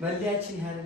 ملياتشين هذا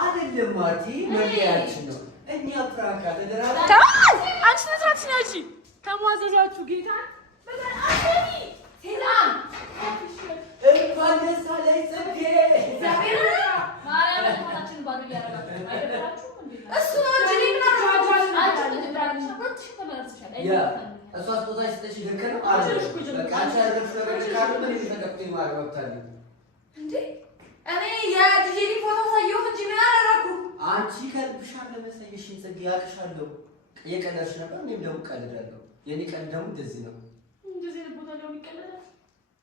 አይደለም ማርቲ መለያችን ነው። እኛ ፍራንካ ተደራራ አንቺ ነሳት ነጂ ከማዘዛችሁ ጌታ በቃ አሰኒ ሰላም እንኳን ደስ አለሽ ጽጌ እግዚአብሔር ማርያም ታችን ባዶ ያረጋግጥ አይደላችሁ እንዴ እሱ ነው እንጂ ምን አራጃል አንቺ ተደራራሽ ወጥሽ ተመለስሻል እሷ ስጦታ ስትሽ ልከነ አለሽ በቃ አንቺ አረፍሽ ነገር ካለ ምን ይተከፍተኝ ማለት ወጣልኝ እንዴ እኔ የዲጄሊ ፎቶ ሳይሆን እንጂ ምን አደረኩ? አንቺ ከልብሽ አለመሰየሽኝ ጽጌ ያቅሻለሁ። የቀለድሽ ነበር እኔም ደግሞ ቀልዳለሁ። የኔ ቀልድ ደግሞ እንደዚህ ነው። እንደዚህ ነው ቦታ ላይ ይቀለዳል።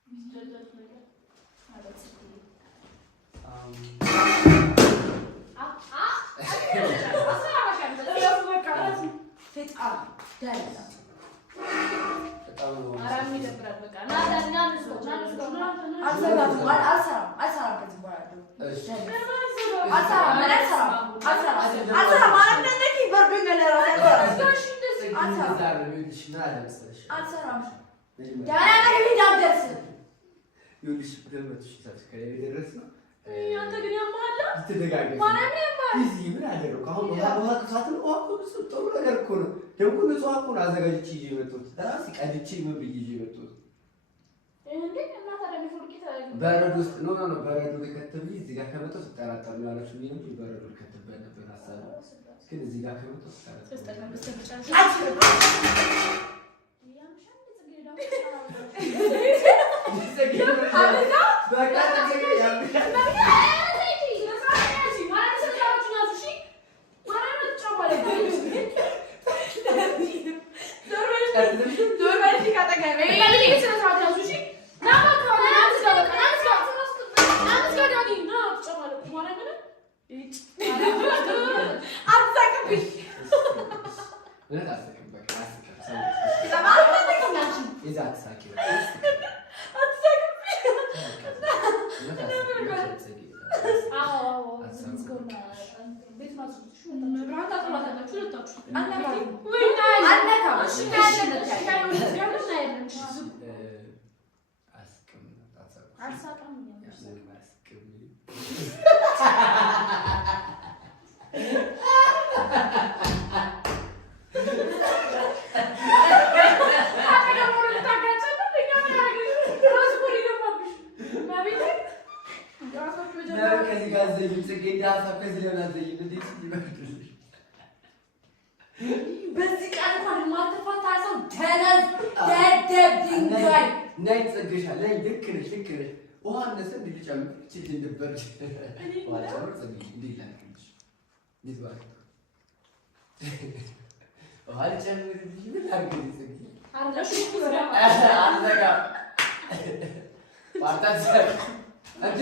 ሚስጀጃጅ ነገር ማለት በረዶ ውስጥ ነው በረዶ ከተብኝ እዚህ ጋር ከመጣሁ ተጠራጣሪ ነው ያለሽ ምን ነው በረዶ ከተበለ ነበር ሐሳብ ግን እዚህ ጋር ከመጣሁ ተጠራጣሪ በዚህ ቃል እንኳን የማትፈታ ሰው ተነዝ ደደብ ድንጋይ ናይ ጽግሻለ ልክ ነሽ ውሃ እነሰ እንድልጨምር እቺ ድንበር ውሃ ጨምር ጽግሽ እንዲላክልሽ ይዝባል ውሃ ጨምር ምን አርገኝ ጽግሽ አለሽ አዘጋ ዋርታስ እንዴ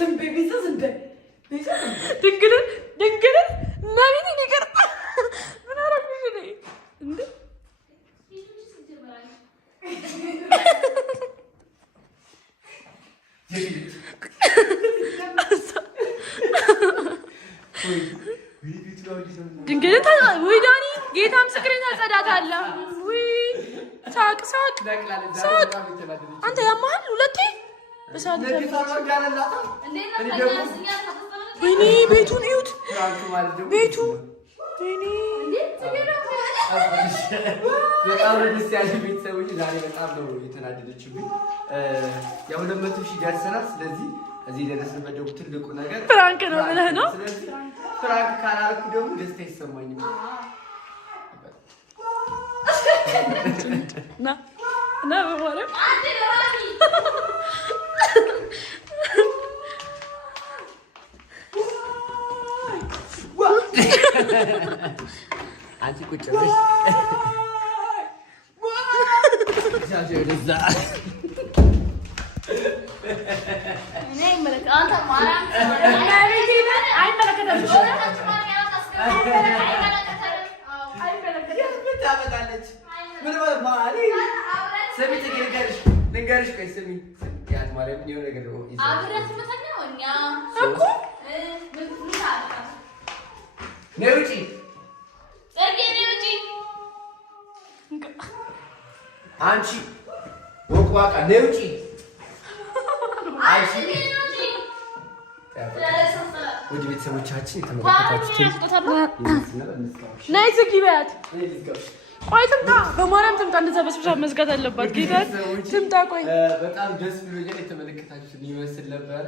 ዝም በይ ቤዛ ዝም በይ ድንግል ማሚን ይቀርጣ ምን አረግሽ ነኝ እንዴ ድንግል ወይ ዳኒ ጌታ ምስክሬን አጸዳታለሁ ወይ ሳቅ አንተ ያማል ሁለቴ በሳል ወይኔ ቤቱን እዩት ቤቱ ወይኔ በጣም ደስ ያለ ቤተሰቦች ዛሬ በጣም ነው የተናደደችብኝ። ያው 200,000 ደርሰናል። ስለዚህ እዚህ ደረስንበት ደግሞ ትልቁ ነገር ፍራንክ ነው ብለህ ነው። ስለዚህ ፍራንክ ካላልኩ ደግሞ ደስታ ይሰማኛል። ና በማለት አንቺ ቁጭ ብለሽ አንቺ ወቅዋቃ ነይ ውጪ። ውድ ቤተሰቦቻችን የተመለከታችሁትን ነይ ዝጊ በያት። ቆይ ትምጣ፣ በማርያም ትምጣ። እንደዛ በስብሳ መዝጋት አለባት። ጌታ ትምጣ። ቆይ በጣም ደስ ብሎኛል። የተመለከታችሁትን ይመስል ነበረ።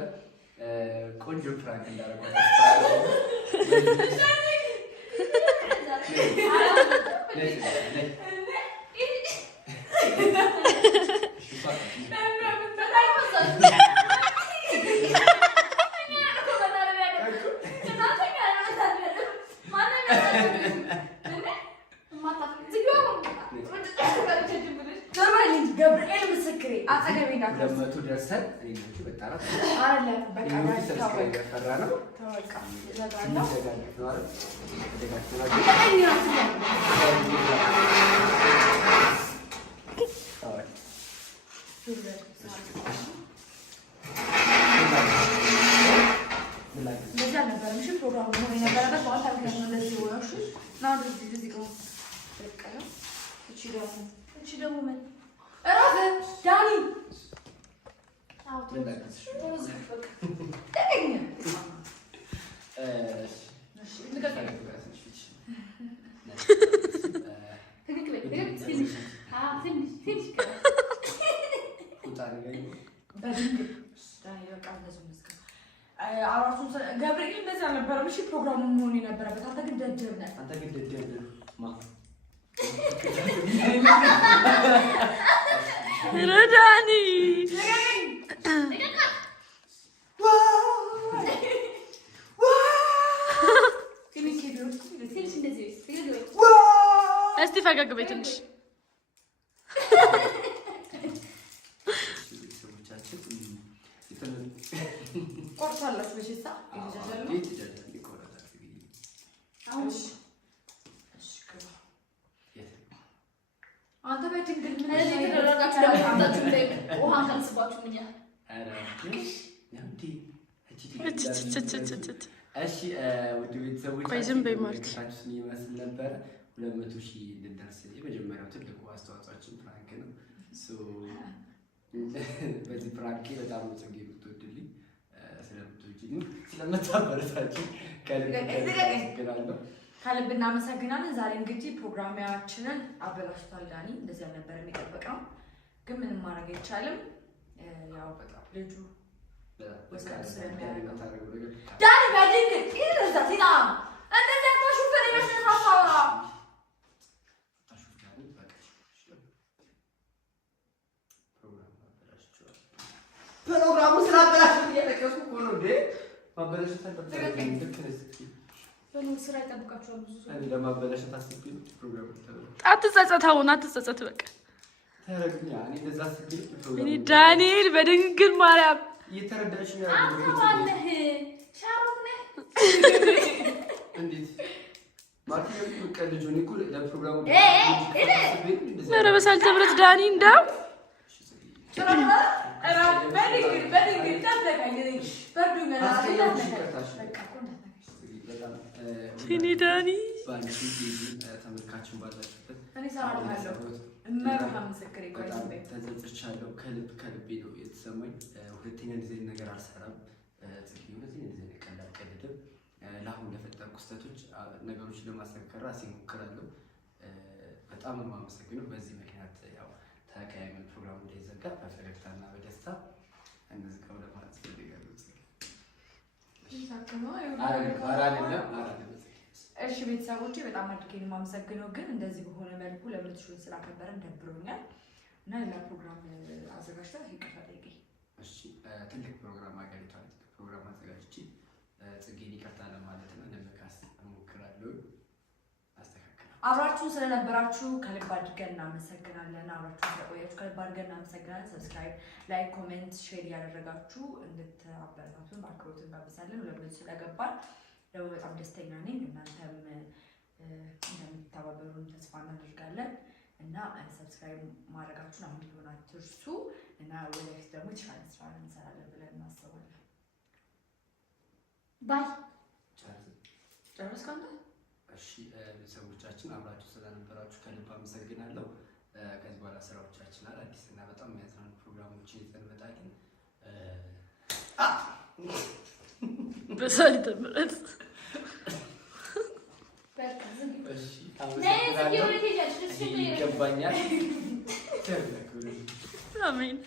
ቆንጆ ፍራንክ እንዳደረጓት ገብርኤል ምስክሬ አጠገቤ ናት። 200 ደርሰን በጣም ዳኒ ገብርኤል እንደዚህ አልነበረም። እሺ ፕሮግራሙ መሆን የነበረበት አንተ ግን ደደብ ነህ። ዳኒ እስቲ ፈገግ በይ ትንሽ። ቆርሳላችሁ በሽታ አንተ በድንግል ምን ውሃ ከልስባችሁ ምን ያህል እሺ ውድ ቤተሰቦች ታችን ይመስል ነበረ። 200,000 እንድንደርስ የመጀመሪያው ትልቁ አስተዋጽኦአችን ፍራንክ ነው። በዚህ ፍራንክ በጣም ነው ጽጌ የምትወድልኝ ስለምትወጂኝ ስለምታበረታችኝ ከልብ እናመሰግናለን። ዛሬ እንግዲህ ፕሮግራማችንን አበላሽቷል ዳኒ። እንደዚህ አልነበረ የሚጠበቀው፣ ግን ምንም ማድረግ አይቻልም። ያው በቃ ልጁ ዳኒ በድንግል ይረዛት ይጣ እንደዚህ አታሹፈር ይመስል ታሳውራ ፕሮግራሙ ስላበላሽት እየጠቀስኩ እኮ ነው እንዴ። ማበላሽት ስራ ይጠብቃችኋል። ብዙ ሰው ለማበላሽት አስቤ ፕሮግራሙ አትጸጸት፣ አሁን አትጸጸት። በቃ ተረግኛ እኔ እንደዛ አስቤ እኔ ዳንኤል በድንግል ማርያም እየተረዳሽ ነው አንተ ማነህ? ሻሮክ ነህ? እንዴት ማለት ነው? ቀልጆ ነው እኮ ለፕሮግራሙ ኧረ በሳልተ ብረት ዳኒ እንዳው እኔ ዳኒ ተመልካችን ባላችሁበት ተጸጽቻለሁ። ከልቤ ነው የተሰማኝ። ሁለተኛ እንደዚህ አይነት ነገር አልሰራም። ቀልድም ለአሁን ለፈጠርኩ ስህተቶች ነገሮችን ለማስተካከል ራሴ እሞክራለሁ። በጣም የማመሰግነው በዚህ ምክንያት ያው ተቀያሚ ፕሮግራሙ እንዳይዘጋ በፈገግታና በደስታ እንዝጋው ለማለት ፈልጋለሁ። እሺ ቤተሰቦቼ በጣም አድርጌ ነው የማመሰግነው። ግን እንደዚህ በሆነ መልኩ ለምትሹን ስላከበረን ደብሮኛል እና ሌላ ፕሮግራም አዘጋጅታ ይቅርታ ጠይቀኝ። እሺ ትልቅ ፕሮግራም አገሪቷን ፕሮግራም አዘጋጅቼ ጽጌን ይቅርታ ለማለት ነው ለመካስ እሞክራለሁ። አስተካክላለሁ። አብራችሁ ስለነበራችሁ ከልብ አድርገን እናመሰግናለን። አብራችሁ ስለቆያችሁ ከልብ አድርገን እናመሰግናለን። ሰብስክራይብ፣ ላይክ፣ ኮሜንት፣ ሼር እያደረጋችሁ እንድታበረታቱን በአክብሮት እንጋብዛለን። ለምን ስለገባን ደግሞ በጣም ደስተኛ ነኝ። እናንተም እንደምትተባበሩን ተስፋ እናደርጋለን እና ሰብስክራይብ ማድረጋችሁን አሁን ቢሆን አትርሱ እና ወደፊት ደግሞ የተሻለ ስራ እንሰራለን ብለን እናስባለን። ባይ ጨረስክ አንተ? እሺ ቤተሰቦቻችን አብራችሁ ስለነበራችሁ ከልብ አመሰግናለሁ። ከዚህ በኋላ ስራዎቻችን አዲስ እና በጣም የሚያዝናኑ ፕሮግራሞችን ይዘን እንመጣለን። በሳልተ ብረት ይገባኛል። አሜን።